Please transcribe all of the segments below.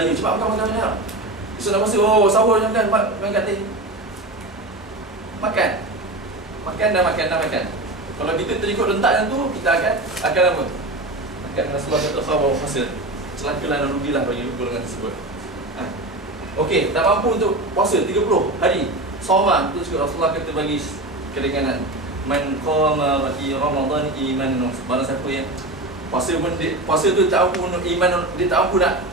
Melayu, cepat makan banyak. So nak masuk, oh sahur jangan makan kat teh. Makan. Makan. Kalau kita terikut rentak yang tu, kita akan apa? Akan Rasulullah kata khabar khasir. Celakalah dan rugilah bagi golongan tersebut. Okey, tak mampu untuk puasa 30 hari. Sawman tu juga Rasulullah kata bagi keringanan. Man qama fi Ramadan imanan, barang siapa yang puasa tu tak mampu untuk iman, dia tak mampu nak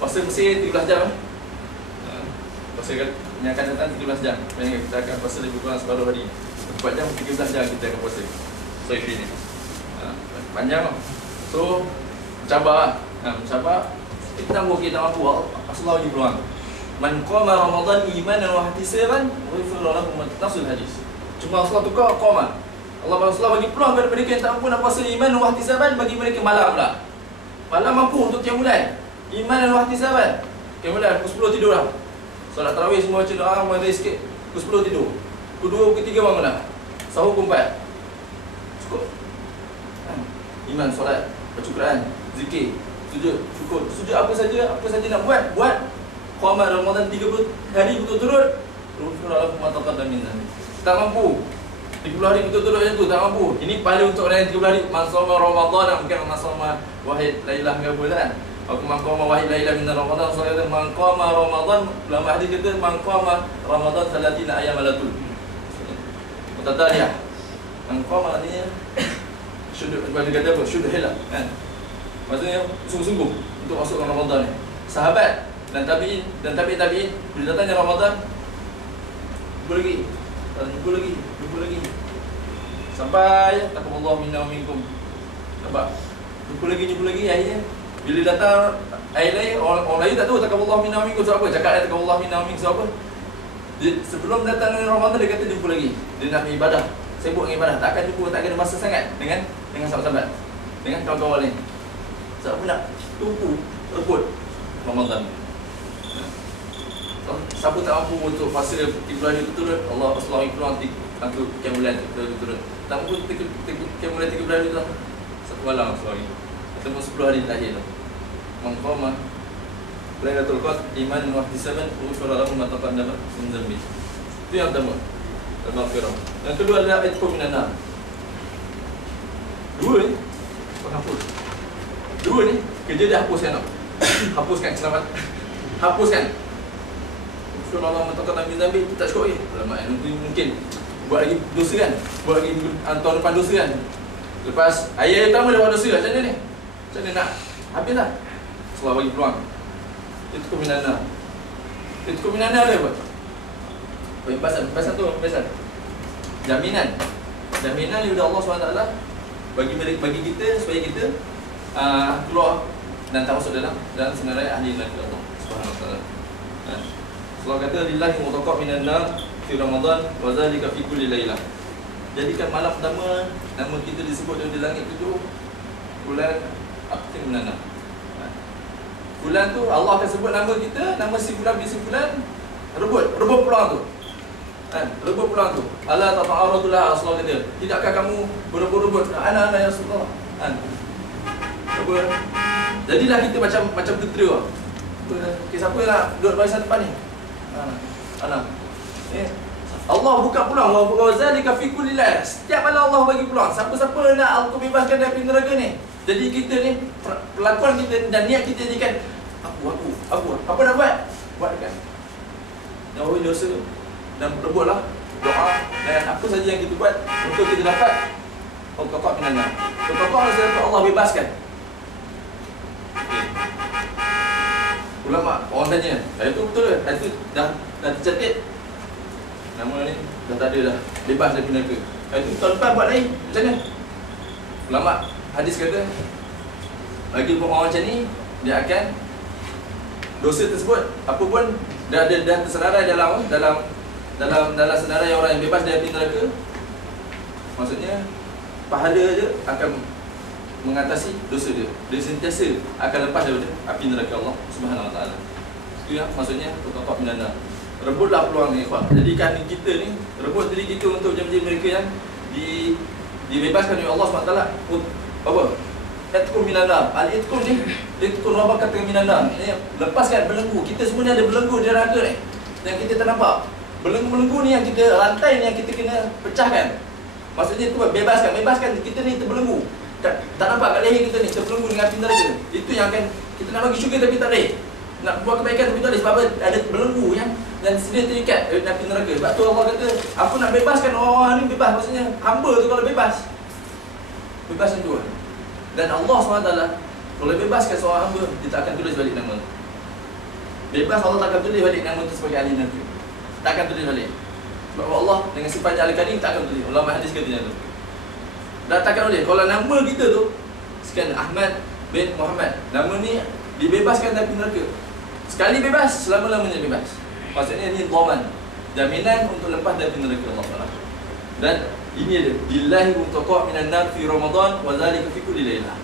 puasa Mesir 13 jam. Puasa yang akan datang 13 jam. Maksudnya kita akan puasa lebih kurang separuh hari. 4 jam, 13 jam kita akan puasa. So ini panjang. So mencabar. Mencabar kita tangguh kita mampu. Rasulullah bagi peluang. Man qama Ramadan imanan wa ihtisaban ghufira lahu ma taqasul hadis. Cuma Rasulullah tukar qama. Rasulullah bagi peluang kepada mereka yang tak mampu nak puasa iman wa ihtisaban, bagi mereka malam pula. Malam mampu untuk qiyamul iman dan wa ihtisaban. Qiyamul pukul 10 tidur lah. Solat tarawih semua baca doa, mulai sikit. Pukul 10 tidur. Pukul 2, pukul 3 bangun lah. Sahur pukul 4. Cukup. Iman, solat, baca Quran, zikir, sujud, syukur. Sujud apa saja nak buat. Qiyam Ramadan 30 hari betul-betul. Rasulullah mengatakan min dzalik. Tak mampu. 30 hari betul-betul macam tu, tak mampu. Ini pahala untuk orang yang 30 hari. Man shoma Ramadan, bukan man shoma wahid lailah ke apa kan. Aku man qama wahid lailah min Ramadan, saya kata man qama Ramadan, dalam hadis kata man qama Ramadan 30 ayam malatul. Mutataliyah. Man qama artinya syuhud, dia kata apa? Syuhud hilal kan. Maksudnya sungguh-sungguh untuk masuk Ramadan ni. Sahabat dan tabi'in bila datangnya Ramadan jumpa lagi sampai taqabbalallahu minna wa minkum. Nampak? Jumpa lagi akhirnya bila datang air lain, orang lain tak tahu taqabbalallahu minna wa minkum sebab apa. Cakap taqabbalallahu minna wa minkum sebab apa? Sebelum datang Ramadan dia kata jumpa lagi. Dia nak ibadah, sibuk dengan ibadah, tak ada masa sangat dengan sahabat-sahabat, dengan kawan-kawan lain. Sebab apa nak rebut Ramadan. Siapa tak mampu untuk puasa 30 hari betul, Allah bagi peluang untuk kiamulan betul. Tak mampu kiamulan 30 hari tu, satu malam sorry. Atau 10 hari terakhir tu. Mengqama Lailatul Qadr iman wa ihtisaban ghufira lahu ma taqaddama min dhanbi. Itu yang pertama. Al-maghfirah. Yang kedua adalah itqu minan nar. Dua ni penghapus. Dua ni kerja dia hapuskan tau. Hapuskan selamat. Hapuskan. Rasulullah mengatakan min dhanbi, tak cukup ulama mungkin buat lagi dosa kan. Buat lagi tahun depan dosa kan. Lepas ayat pertama dah buat dosa macam mana ni? Macam mana nak habislah. Rasulullah bagi peluang. Itu keminana. Itu keminana dia apa? Pembebasan tu, pembebasan. Jaminan daripada Allah SWT bagi kita supaya kita keluar dan tak masuk dalam senarai ahli neraka Allah Subhanahu Wa Taala. Allah kata lillahi mutaqab minan nar fi Ramadan wa zalika fi kulli lailah. Jadikan malam pertama nama kita disebut di langit 7 bulan Akhir Munana. Bulan tu Allah akan sebut nama kita, nama si fulan bin si fulan, rebut peluang tu. Rebut peluang tu. Ala tata'aradullah, Rasulullah kata, tidakkah kamu berebut-rebut anak-anak yang Rasulullah? Rebut. Jadilah kita macam tentera. Siapa nak duduk barisan depan ni? Anak. Allah buka peluang, wa zalika fi kulli lail. Setiap malam Allah bagi peluang. Siapa-siapa nak Allah bebaskan dari neraka ni. Jadi kita ni pelakon kita dan niat kita jadikan aku apa nak buat? Buat dekat jauhi dosa dan rebutlah doa dan apa saja yang kita buat untuk kita dapat al-qaqa minan nar. Al-qaqa sebab Allah bebaskan. Ulama orang tanya, itu betul ke? Itu dah tercatat. Nama ni dah tak ada dah, bebas dari neraka. Itu tahun depan buat lain. Macam mana? Ulama hadis kata bagi orang macam ni dia akan dosa tersebut apa pun dah tersenarai dalam senarai orang yang bebas dari neraka. Maksudnya pahala dia akan mengatasi dosa dia. Dia sentiasa akan lepas daripada api neraka Allah Subhanahu Wa Taala. Itu yang maksudnya taqwa minana. Rebutlah peluang ni, ikhwan. Jadikan kita ni rebut diri kita untuk menjadi mereka yang dibebaskan oleh Allah SWT apa? itqun minan nar. Al-itqun ni, itqun rabaqatan minan nar. Ni lepaskan belenggu. Kita semua ni ada belenggu di neraka ni. Yang kita tak nampak. Belenggu-belenggu ni yang kita, rantai ni yang kita kena pecahkan. Maksudnya tu bebaskan kita ni terbelenggu. Tak nampak kat leher kita ni terbelenggu dengan api neraka. Itu yang akan kita nak bagi syurga tapi tak boleh. Nak buat kebaikan tapi tak boleh sebab ada belenggu yang dan sedia terikat dengan api neraka. Sebab tu Allah kata, aku nak bebaskan orang-orang ni bebas. Maksudnya hamba tu kalau bebas, bebas yang dua. Dan Allah SWT kalau bebaskan seorang hamba, dia tak akan tulis balik nama. Bebas Allah tak akan tulis balik nama tu sebagai ahli neraka. Tak akan tulis balik. Sebab Allah dengan sifatnya Al-Karim tak akan tulis. Ulama hadis katanya tu. Dah takkan boleh. Kalau nama kita tu sekian Ahmad bin Muhammad, nama ni dibebaskan dari neraka. Sekali bebas, selama-lamanya bebas. Maksudnya ni dhaman, jaminan untuk lepas dari neraka Allah Taala. Dan ini ada billahi mutaqa minan nar fi Ramadan wa zalika fi kulli lailah.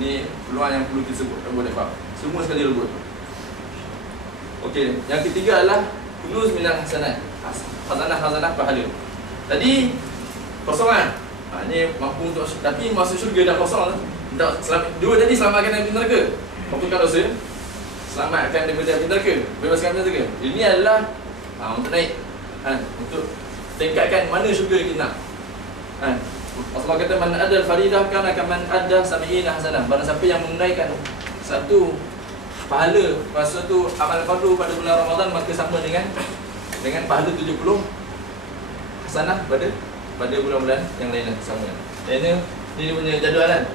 Ni peluang yang perlu kita sebut, tak boleh faham. Semua sekali rebut. Okey, yang ketiga adalah kunuz minal hasanat. Hasanah pahala. Tadi kosongan. Ini mampu untuk, tapi masuk syurga dah kosong lah. Dua tadi selamatkan dari neraka, mampukan dosa, selamatkan daripada api neraka, bebaskan dari neraka. Ini adalah untuk naik, untuk tingkatkan mana syurga kita nak. Rasulullah kata man adal faridah kana kaman adda sami'ina hasanah. Barang siapa yang menunaikan satu pahala, satu amal fardu pada bulan Ramadan, maka sama dengan pahala 70 hasanah pada bulan-bulan yang lain sama. Ini dia punya jadualan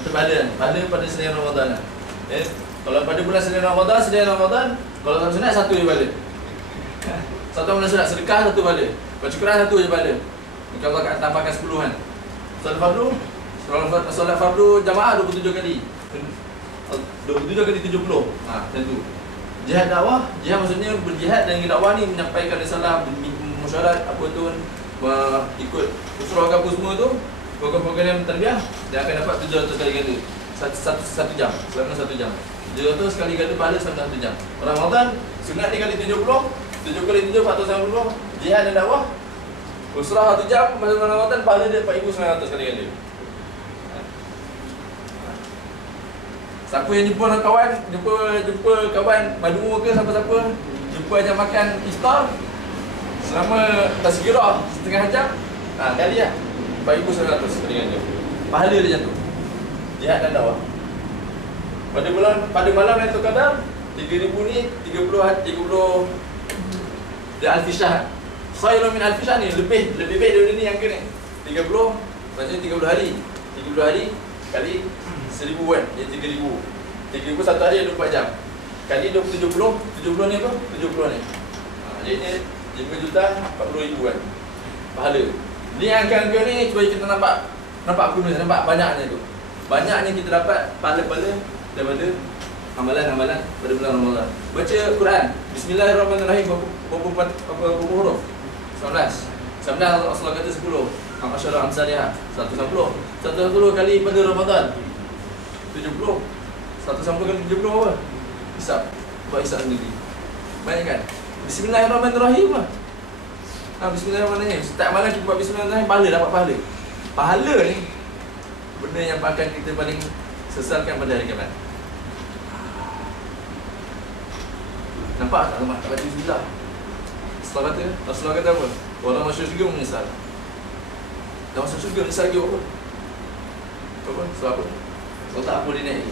untuk pahala pada selain Ramadan. Kalau pada bulan selain Ramadan, kalau tak sunat satu je pahala. Satu bulan sunat sedekah satu pahala. Baca Quran satu je pahala. Maka Allah akan tambahkan 10-an. Solat fardu jamaah 27 kali. 27 kali 70. Macam tu. Jihad dakwah, jihad maksudnya berjihad dan dakwah ni menyampaikan risalah, memusyarat apa tu, ikut usrah ke apa semua tu, program-program tarbiyah, dia akan dapat 700 kali ganda. Satu jam, selama 1 jam. 700 kali ganda pahala selama 1 jam. Ramadan sunat ni kali 70, 7 kali 7 490, jihad dan dakwah. Usrah 1 jam masa bulan Ramadan pahala dia 4900 kali ganda. Siapa yang jumpa kawan, jumpa kawan madu ke siapa-siapa, jumpa ajak makan iftar selama tasghirah setengah jam, kali lah 4900 kali ganda. Pahala dia jatuh. Jihad dan dakwah. Pada malam Lailatul Qadar 3000 ni 30 dia alfi-syahr. Khairun min alfi-syahr ni lebih baik daripada ni yang ke ni. 30 maksudnya 30 hari. 30 hari kali 1000 kan, dia 3000. 3000 satu hari 24 jam. Kali 70 ni apa? 70 ni. Jadi 5 juta 40,000 kan. Pahala. Ni angka-angka ni supaya kita nampak kunus, nampak banyaknya tu. Banyaknya kita dapat pahala-pahala daripada amalan-amalan pada bulan Ramadan. Baca Quran. Bismillahirrahmanirrahim. Berapa huruf? 19. Rasulullah kata 10. Masyaallah amsalihah 110. 110 kali pada Ramadan 70. 110 kali 70 apa? Hisap. Buat hisap sendiri. Banyak kan? Bismillahirrahmanirrahim lah. Bismillahirrahmanirrahim. Setiap malam kita buat Bismillahirrahmanirrahim, pahala, dapat pahala. Pahala ni benda yang akan kita paling sesalkan pada hari kiamat. Nampak tak? Tak baca Bismillah. Rasulullah kata apa? Orang masuk syurga menyesal. Dah masuk syurga menyesal lagi apa? Sebab apa? Sebab tak apa dia naik.